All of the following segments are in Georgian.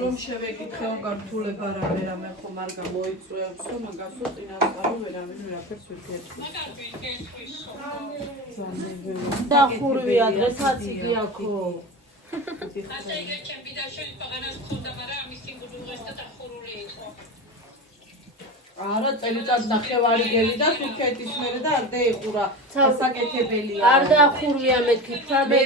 რომ შევეკითხეო გართულება რა ვერამე ხომ არ გამოიწვევსო მაგასო წინასწარი ვერავინ ვერაფერს ვერ გეტყვის. დახურვი ადრესაც იგი აქო. ასე იგი ჩემი და შენ პაღანას ხონდა, მაგრამ ამის სიგურუღეს და დახურული იყო. არა, წელიწად ნახევარი გევიდა თურქეთის მერე და არ დაიხურა. საკეთებელია. არ დახურვია მეთქი, მე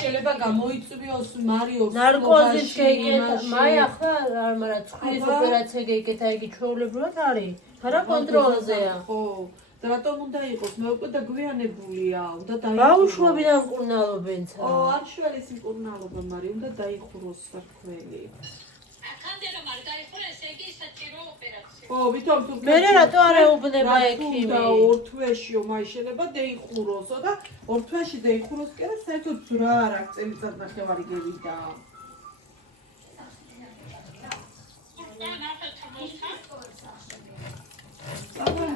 შეიძლება გამოიწვიოს მარიოს ნარკოზის გეკეთა. მაი ახლა არ მარა ცხვრის ოპერაცია გეკეთა იგი ჩვეულებრივად არის. არა კონტროლზეა. ხო. და რატომ უნდა იყოს? მე უკვე დაგვიანებულია. უნდა დაიხუროს. ბავშვობიდან მკურნალობენცა. ო, არ შველის მკურნალობა, მარი უნდა დაიხუროს სარქველი. აქამდე რომ არ დაიხურეს, იგი საჭირო ოპერაცია. ო, ვითომ თუ მე რატო არ ეუბნება ექიმი? და ორ თვეშიო მაი შეიძლება დაიხუროსო და ორ თვეში დაიხუროს კი არა, საერთოდ ძრა არ აქვს წელიწად ნახევარი გევიდა.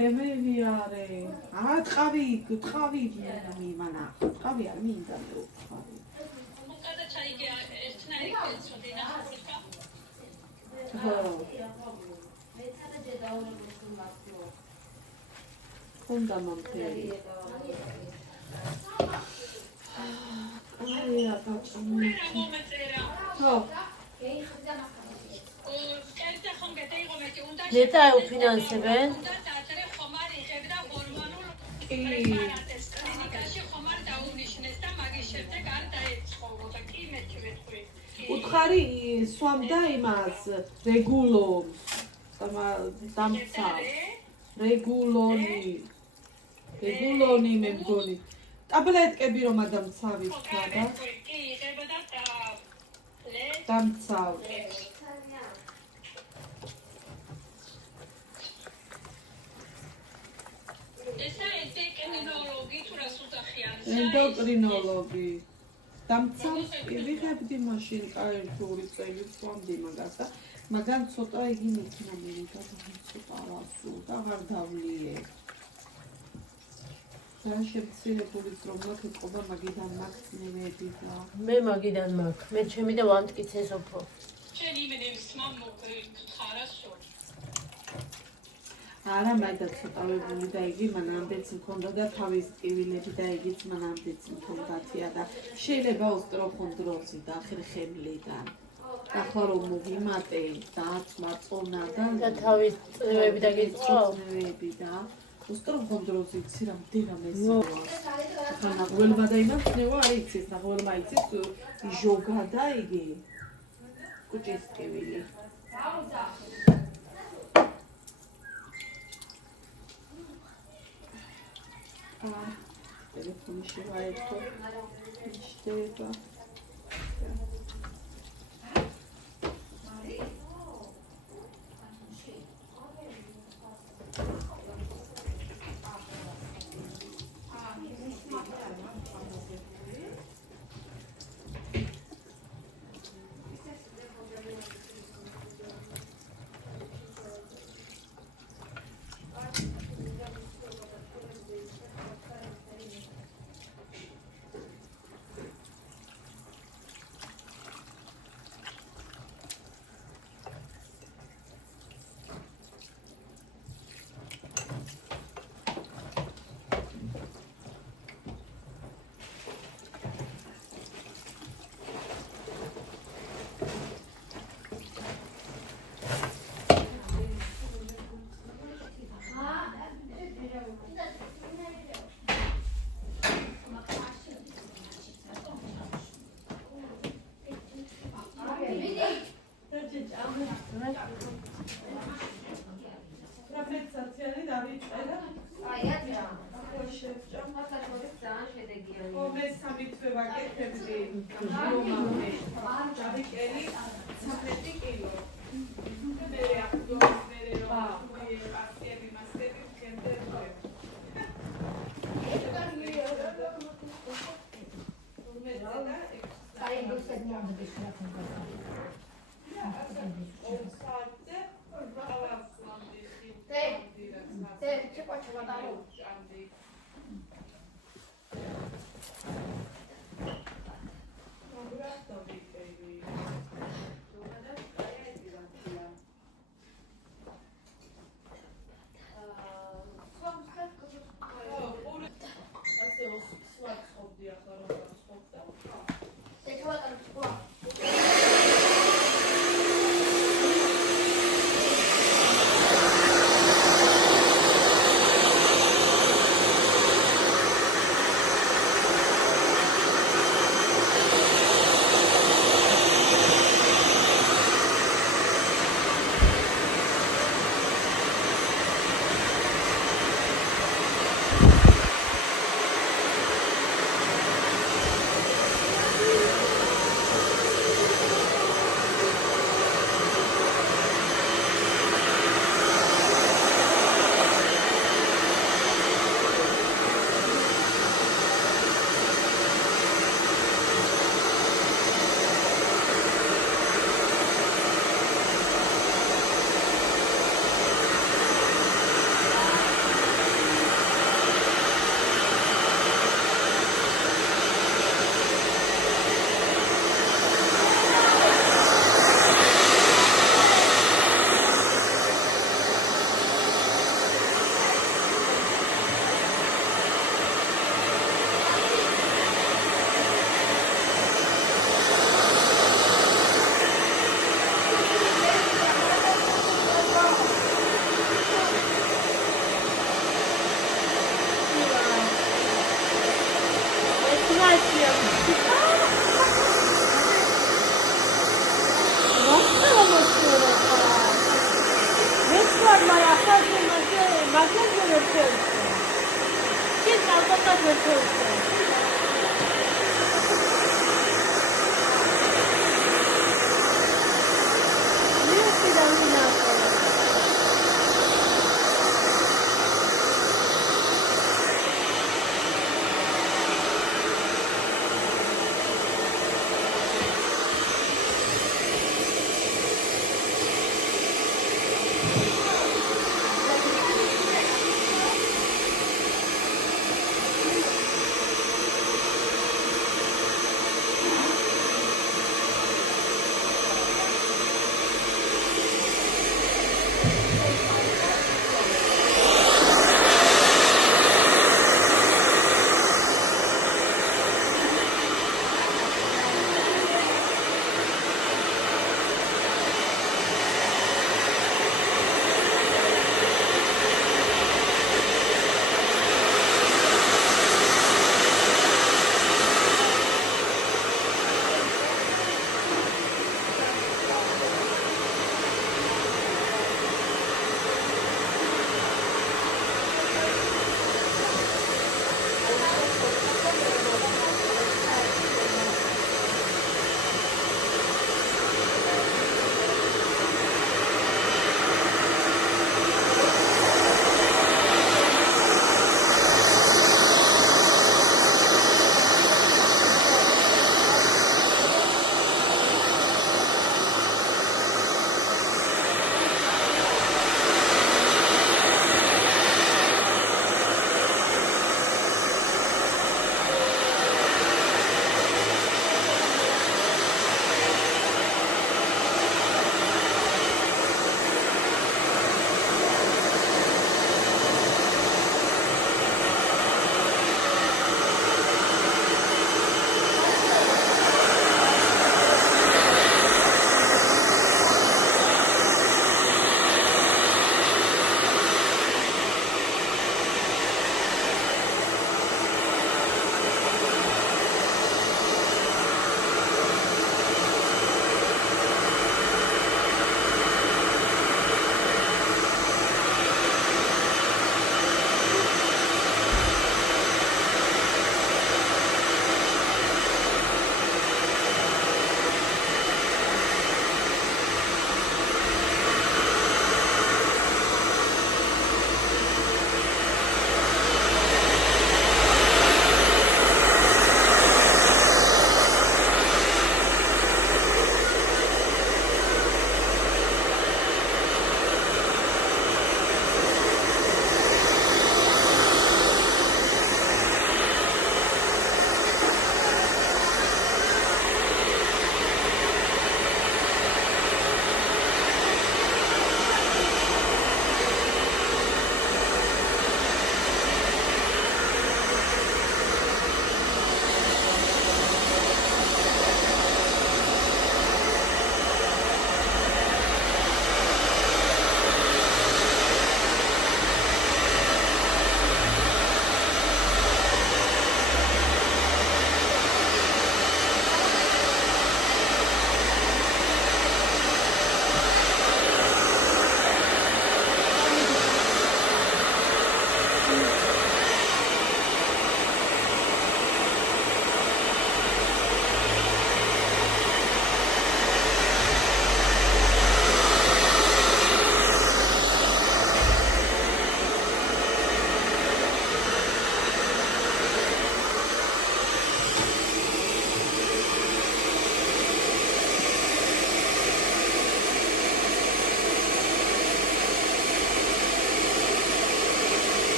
მემები არე. აა ტყავი მიანა. ტყავი არ მინდა მე უთხარი. მოკადა ჩაიგე ერთნაირი კეცოდი ნახურიკა. ხო. ხონდა მომწერი. აია ბაჭამი. ხო. ნეტა უფინანსებენ? უთხარი სვამდა იმას რეგულონს დამცავს რეგულონი მე მგონი ტაბლეტკები რომ ადამცავის თქვა და დამცავს ენდოკრინოლოგი დამცავს ვიღებდი მაშინ კაერთური წელი სვამდი მაგას და მაგან ცოტა იგი მიქნა მე და ცოტა ავასუ და აღარ დავლიე და შემცირებული ძრომლად ეყობა მაგიდან მაქვს ნევები და მე მაგიდან მაქვს მე ჩემი და ვამტკიცე სოფო შენ იმენებს მოგხარასო არა მაინც ცოტავებული და იგი მანამდეც მქონდა და თავის ტკივილები და იგიც მანამდეც მქონდათია და შეიძლება ოსტროხონდროზი და ხერხემლიდან ახლა რომ მოვიმატე დაცვა წონა და თავის წნევები და გიწწნევები და ოსტროხონდროზი იცი რამდენა მესაა ახლა ნახველმა და იმას წნევა არ იცის ნახველმა იცის ჟოგა და იგი კუჭის ტკივილი ტელეფონი შევაერთო იშტება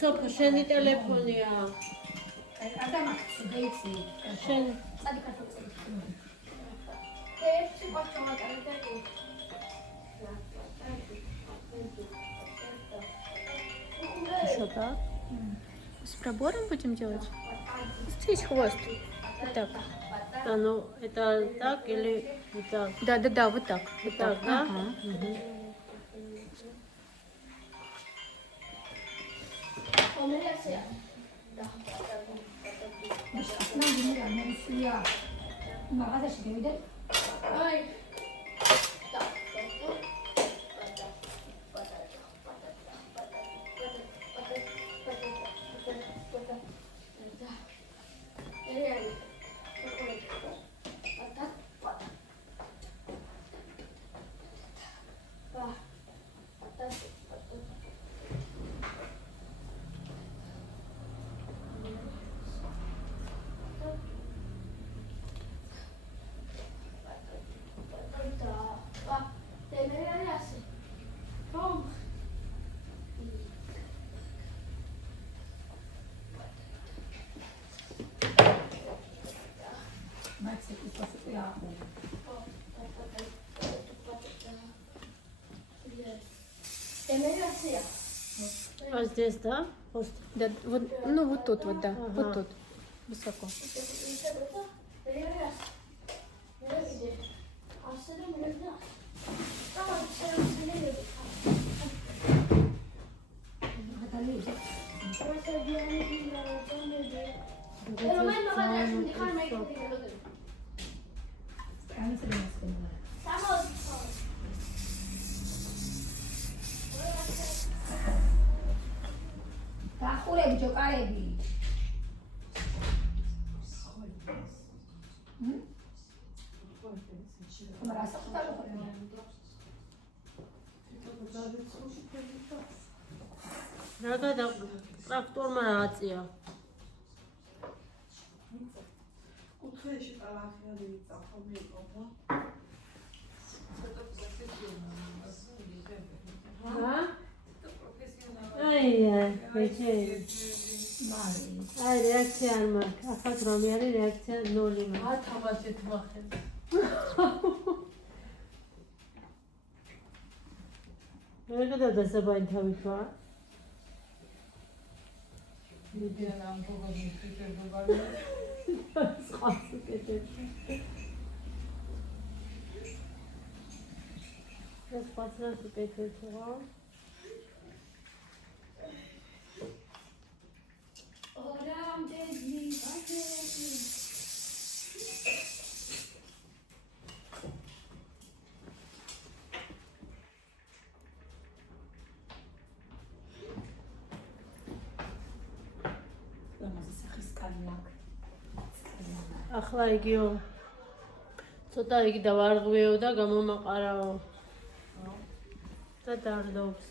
სოფო შენი ტელეფონია. ადამაკს დაიცი. შენ სადი კარტოცხი. ერთი პატარა კარტოცხი. Что так? С пробором будем делать? Здесь хвост. Вот так. Да, ну это так или вот так? Да, вот так. Вот так, да? Ага. მაღაზიაში მივიდე. აი. А здесь, да? Просто. Да, вот, ну вот тут вот, да. Ага. Вот тут. Высоко. დახურები ჯოკარები. მაგრამ ასახტა Рага да ტრაქტორმა აწია. კუთხეში ტალახიანი მიწახო მიიღო. Ага. Ай, ბეჭი. Აი, რეაქცია არ მაქვს. ახლა რომი არის რეაქცია 0 მაქვს. თამაშით მახენ. რეგადა დასაბანი თავი თქვა. მიდიან ამ გოგონის ფიქრებობარი. ხალხი კეთებს. ეს პატრონს კეთებს რა. ახლა იგიო ცოტა იგი დავარღვიო და გამომაყარაო და დარდობს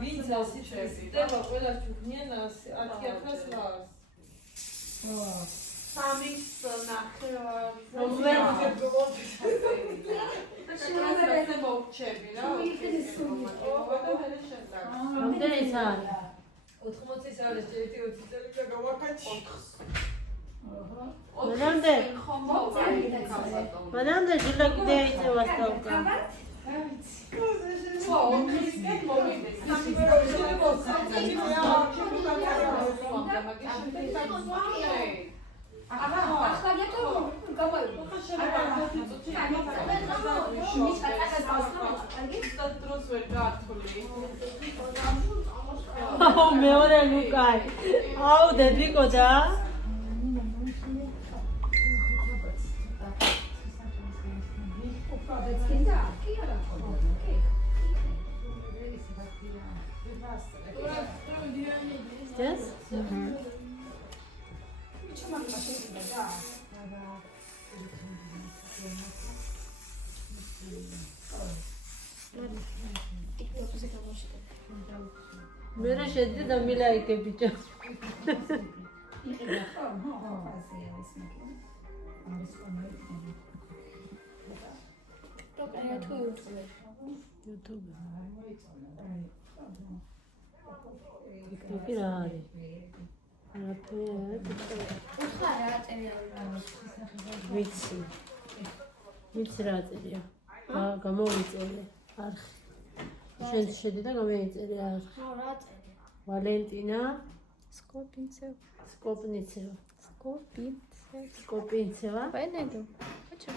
ვინც ასიჩეს ხდება ყველა ჩუქნიან 10,000 ლარს. სამის ნახევარი. შეიძლება მოვჩები რა. რამდენი საათი 80-ის არის ერთი 20 წელი და გავაკეთე. მანამდე ჟილა კიდე იწევა სტავკა მეორე ლუკაი აუდე დიკოდა Здесь? Угу. მე რა შედი და მილაიკე ბიჭო. იყიდა ხო? ხო, ფაზია ეს მაგრამ. არის კონვერტი. Токая თუ YouTube. TikTok-ი რა არის? არაფერი. ხა რა წერია? ვიცი რა წერია. გამოვიწერე არხი. შენ შედი და გამოვიწერე არხი. რა წერია? ვალენტინა Скопинцев. სკოპნიცევა. Скопинцев. სკოპინცევა. Понятно. Хочу.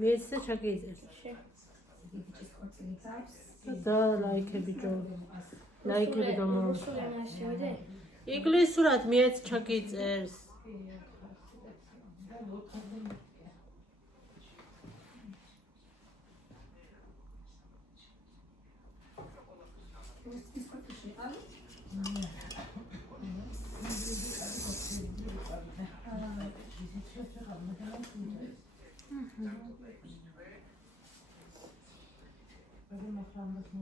მეცე ჩაკიწერე. ბიჭის კონცერტს აქვს. და ლაიქები ჯო. ლაიქები გამო. შევიდე? ინგლისურად მეც ჩაკიწერს. ის კონცერტი არის?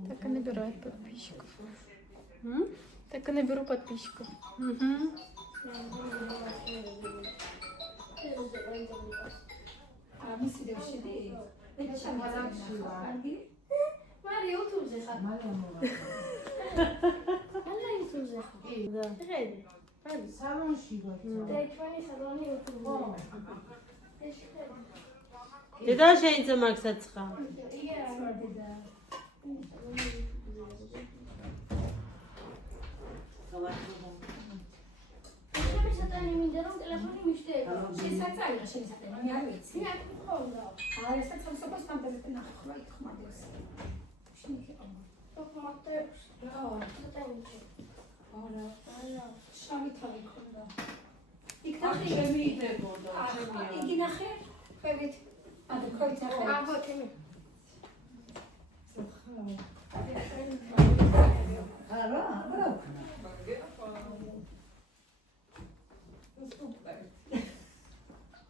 Так и набирают подписчиков. Так и наберу подписчиков. მისი დევშიდი? ეს შემოძახში ვარდი. მარი YouTube-ზე ხარ. ალა YouTube-ზე ხარ. და ხედი. სალონში ვარ. და ჩვენი სალონი YouTube-ზე. ეს ხედი. დედა შეიძლება მაგსაც ხარ. იგე რა. ჩემი სატანი მინდა რომ ტელეფონი მიშტება. შესაძლოა შესაძლოა მე არ ვიცი. მე აქ მქონდა. აი ესაც სამსოფოს მანდაზე ნახე იქ ხმარდეს. შინიქი ყო. თოქმატებს. რა, სატანი. არა, არა. შავი თავი ქონდა. იქ აქ ნახე. შემიძლებოდა იგი ნახე. ხვევით. ანუ ხვევით ნახე. აბა ჩემი. არა, არა.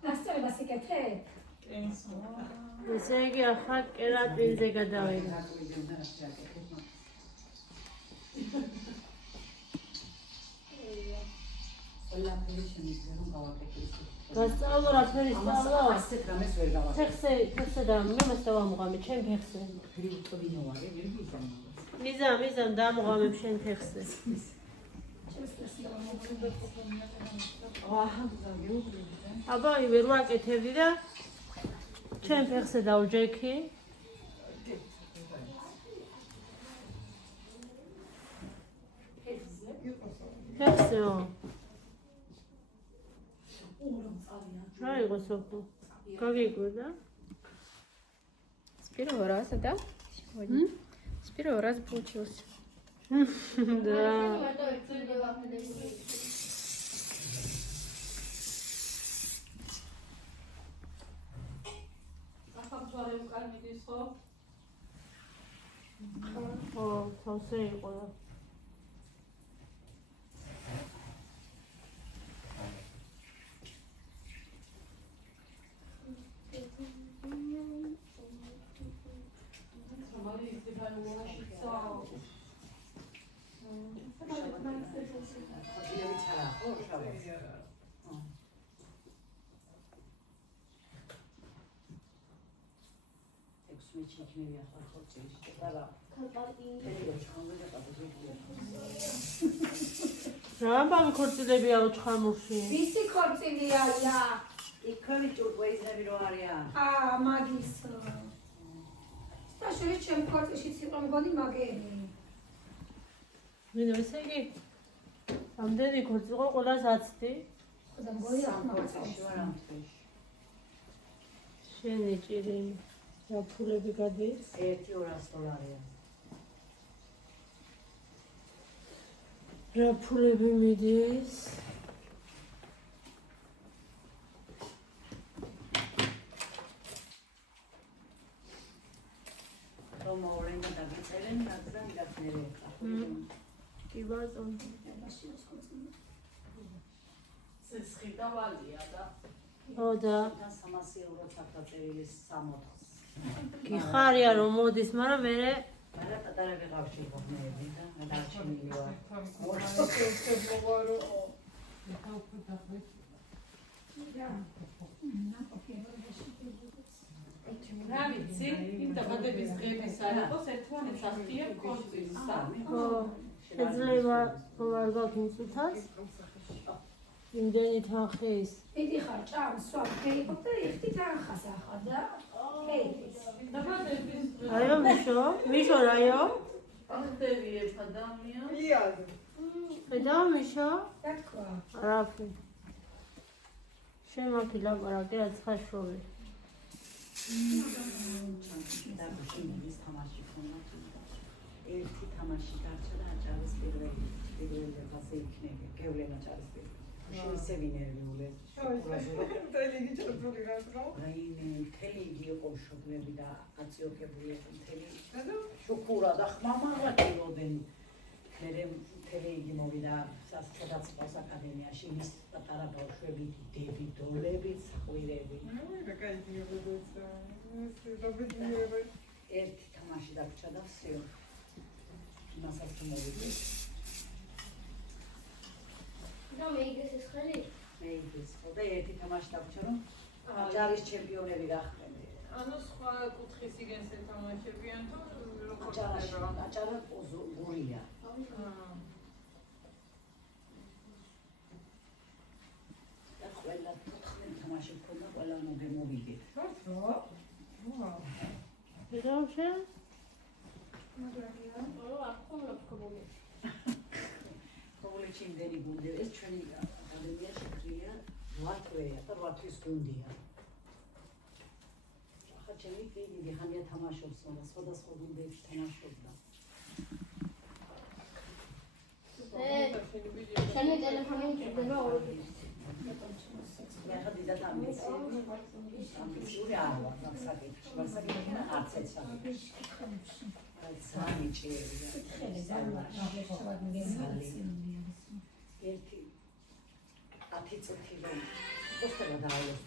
დასწრება სიკეთე? ესე იგი ახლა კერატინზე გადავიდა. გასწავლო რა ფერი სწავლო? ასეთ რამეს ვერ გავაკეთე. ფეხზე და მომას დავამუღამე ჩემ ფეხზე. გრიპტოვინო არის, ვერ გიზამ. მიზამ დამუღამებ შენ ფეხზე. აბა ვერ ვაკეთებდი და ჩემ ფეხზე დავჯექი. ფეხზეო. რა იყო სოფო? გაგიკვირდა? С первого раза, да? Сегодня. С первого раза получилось. Да. ო, თავზე იყო. რა ამბავი ქორწილებია უცხამურში? ვისი ქორწილია ია? იქნები ჭურჭელი რო არიან. მაგის. და შეიძლება ჩემ ქორწილშიც იყო მგონი მაგერი. ვინ ესე იგი? ამდენი ქორწილიყო ყველას აცდი? ხოდა მგონი სამკორწილში ვარ ამ თვეში. შენი ჭირი რა ფულები გადის? $200. რა ფულები მიდის? მომავალენდა დაგიწერენ, მაგრამ გახნერე. კი ბატონო. სიცხი დავალია და ო და €300 ჩახდა წერილი 60. კი ხარია რომ მოდის, მაგრამ მე არა პატარა ვეღავში ხომები და გადარჩენილი ვარ. რა ვიცი, იმ დაბადების დღების არ იყოს ერთმანეთს ახდიან კონცის სამი. ხო, შეიძლება ვარ გაგვიწუთას. იმდენი თანხის. დიდი ხარ, ჭამს, სვამ, ხეიფობ და იხდით ანხას ახლა და ხეიფის. დაბადების რაიო მიშო რაიო? ახდები ერთ ადამიანს. ხედა მიშო? რა თქვა? არაფი. შენ მაქი ლაპარაკი რაც ხაშოვი. ჩამჩინების თამაში ხონა. ერთი თამაში გარჩა და აჭარის პირველი ფასე იქნება. გევლენა აჭარის პირველი. შეიძლება ვინერვიულე. მთელი იგი იყო მშობლები და აწიოკებული იყო მთელი შუქურა და ხმამაღლა კილოდენ. მერე მთელი იგი მოვიდა სადაც ყავს აკადემიაში ის პატარა ბავშვები, დები, დოლები, საყვირები. ერთი თამაში დაგჭა და всё. იმასაც მოვიდი. და მეიგეს ეს ხელი? მე ის და ერთი თამაში დაგჭა რომ აჭარის ჩემპიონები გახდნენ. ანუ სხვა კუთხის იგენს ეთამაშებიან თუ როგორ აჭარა გურია. და ყველა 14 თამაში ქონდა ყველა მოგემოვიდეთ. ხედა შენ? ყოველში იმდენი გუნდი ეს ჩვენი აკადემია შექმნილია 8 თვეა და 8 თვის გუნდია. ახლა ჩემი დიდი ხანია თამაშობს, მაგრამ სხვადასხვა გუნდებში თამაშობდა. შენი ტელეფონი მჭირდება ორობით. მე ხა დიდად ამბიციური არ ვარ საკითხი. საკითხი არც ერთ საკითხი. ძალიან ჭირია. ერთი 10 წუთი რომ პოსტერა დაალოს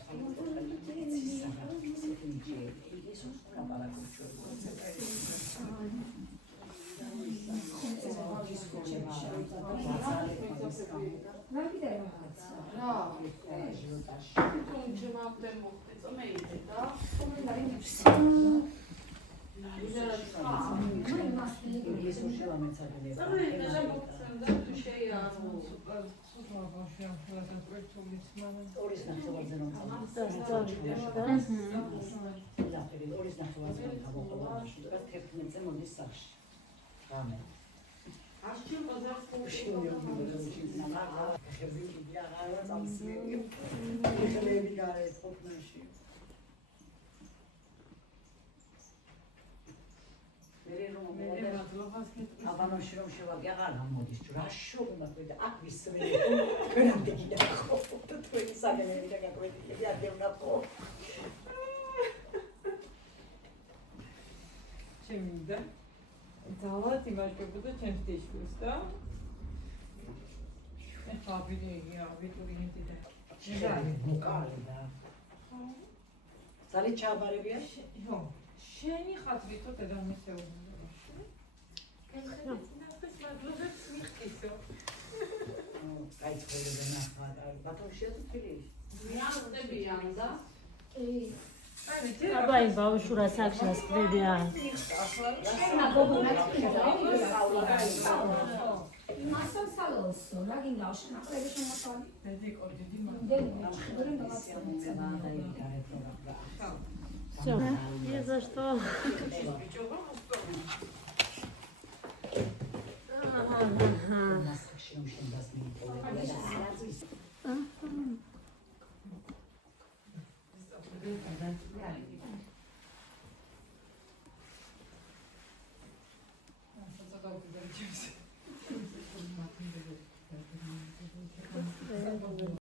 აბანოში რომ შევაგე აღარ გამოდის რა შოუმა და აქ ვისმე თქვენამდე კიდე ხო და თქვენი საგენები და გაგვედიკები არ დევნახო ჩემი და ძალად იმაშკებოდა ჩემს დიშვილს და ეხლა აბიტურიენტი და შეიძლება მოკალი და ძალიან ჩაბარებია ხო შენი ხათრითო დედამისეულში აი ცხოვრება ნახვა ბათუმშია თუ თბილისში მიანტებიან და აბა იმ ბავშვურა საქშას ხდედიან მასალ სალოსო რა გინდავში ნაკლები შემოწალი დიდი კორდიდი Всё, не за что. Ага.